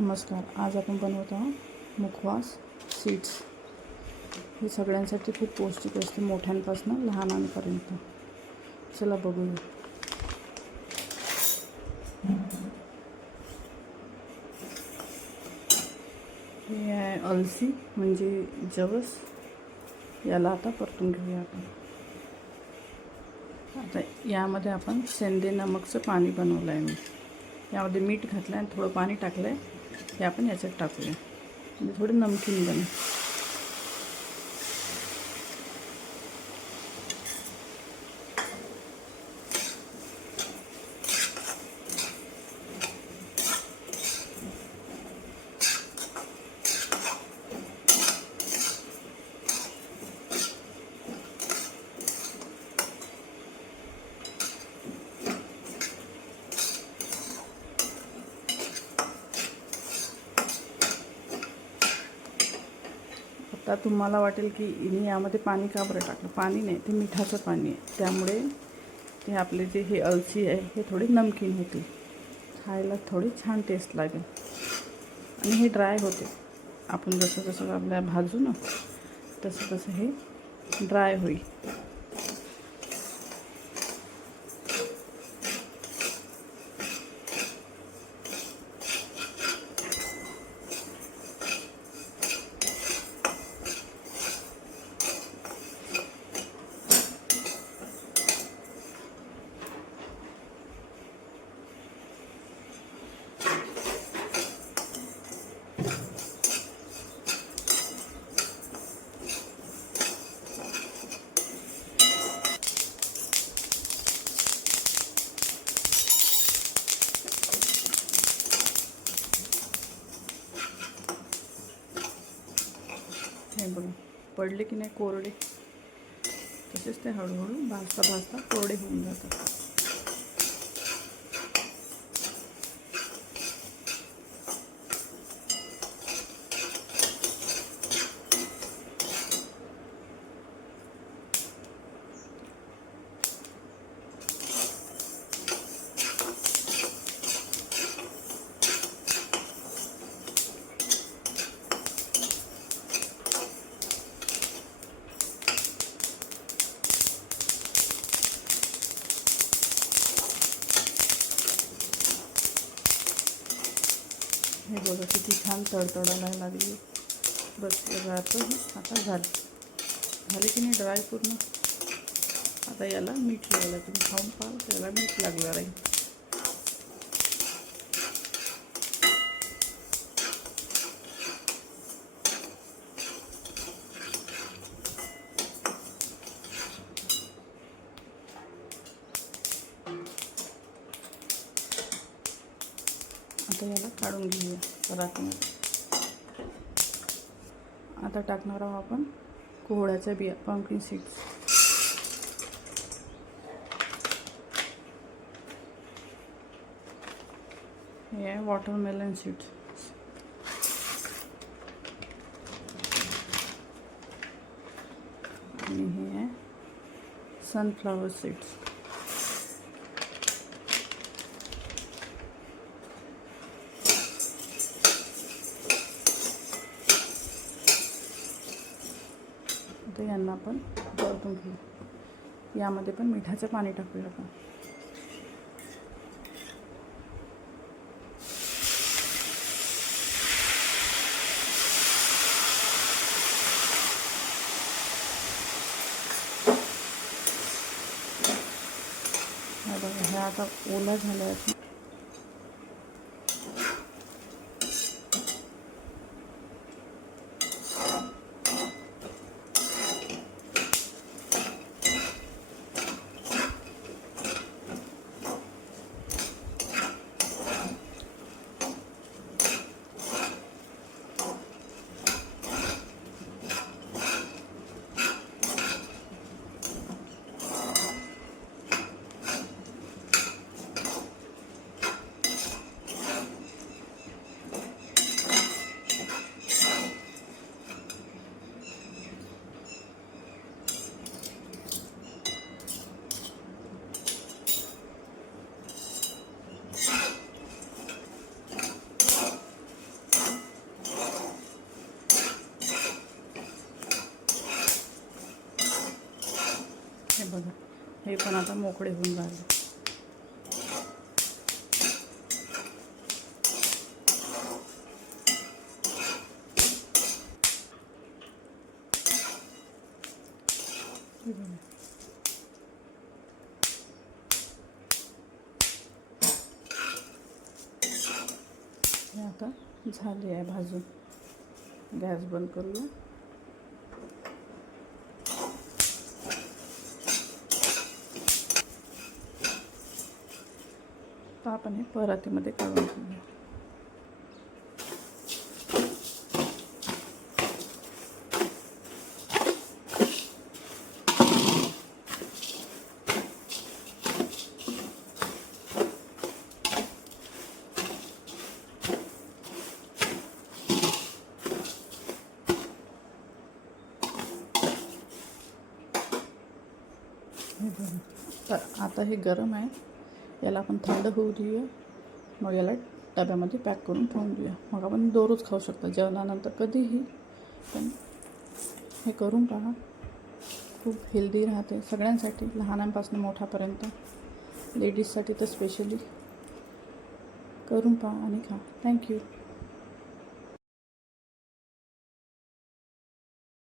नमस्कार. आज आपण बनवत आहोत मुखवास सीड्स. हे सगळ्यांसाठी खूप पौष्टिक असते, मोठ्यांपासून लहानांपर्यंत. चला बघूया. हे आहे अलसी म्हणजे जवस. याला आता परतून घेऊया आपण. आता यामध्ये आपण सेंदे नमकचं पाणी बनवलं आहे. मी यामध्ये मीठ घातलं आणि थोडं पाणी टाकलं आहे. हे आपण याच्यात टाकूया म्हणजे थोडं नमकीन बनेल. आता तुम्हाला वाटेल की मी यामध्ये पाणी का बरं टाकलं. पाणी नाही, ते मिठाचं पाणी आहे. त्यामुळे ते आपले जे हे अलसी आहे हे थोडे नमकीन होते, खायला थोडी छान टेस्ट लागेल. आणि हे ड्राय होते. आपण जसं जसं आपल्या भाजू ना तसं तसं हे ड्राय होईल. हे बघा, पडले की नाही कोरडे, तसेच ते हळूहळू भाजता भाजता कोरडे होऊन जातात. हे बघा किती छान तडतडायला लागली. बस राहतं. आता झाले की नाही ड्राय पूर्ण. आता याला मीठ लावलं. तुम्ही खाऊन पाहाल तर याला मीठ लागलं राहील. आता याला काढून घेऊया परातीमध्ये. आता टाकणार आहोत आपण कोहळ्याच्या बिया, पंपकिन सीड्स. हे आहे वॉटरमेलन सीड्स. आणि हे आहे सनफ्लावर सीड्स. तर यांना आपण परतून घेऊ. यामध्ये पण मिठाचं पाणी टाकूया आपण. बघा, हे आता ओला झाला आहे. हे पण आता मोकळे होऊन झाले. हे आता झाले आहे भाजून. गॅस बंद करूया. तर आपण हे परातीमध्ये काढून घेऊया. तर आता हे गरम आहे, याला आपण थंड होऊ देऊया. मग याला डब्यामध्ये पॅक करून ठेवून देऊया. मग आपण दररोज खाऊ शकतो, जेवणानंतर कधीही. पण हे करून पहा, खूप हेल्दी राहते सगळ्यांसाठी, लहानांपासून मोठ्यापर्यंत, लेडीजसाठी तर स्पेशली. करून पहा आणि खा. थँक्यू.